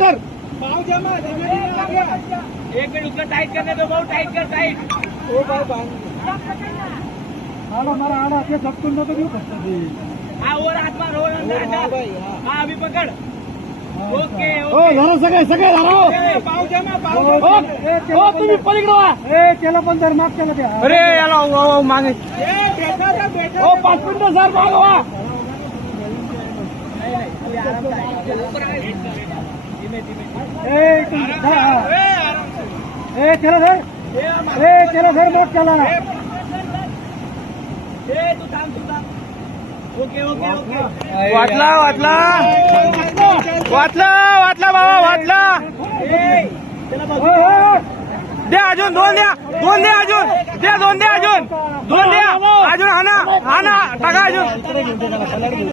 कर एक मिनट उसका टाइट करने दो भाऊ, टाइट कर, टाइट। मारा आड़ा के सब कुछ तो क्यों करते थे? हाँ और हाथ मार, और हाँ अभी पकड़। ओके ओ धरो सगळे सगळे धरो पाव जमा, पाव ओ तुम्ही पलीकडे ए केलं पण जर माफ केलं ते अरे याला मागे ओ 5 मिनिटं सर मागवा केलं सर माफ केला तू थांब, तू थांब. ओके ओके ओके वाटला वाटला वाटला वाटला बाबा वाटला. द्या अजून दोन द्या अजून द्या दोन द्या अजून हाना टाका अजून.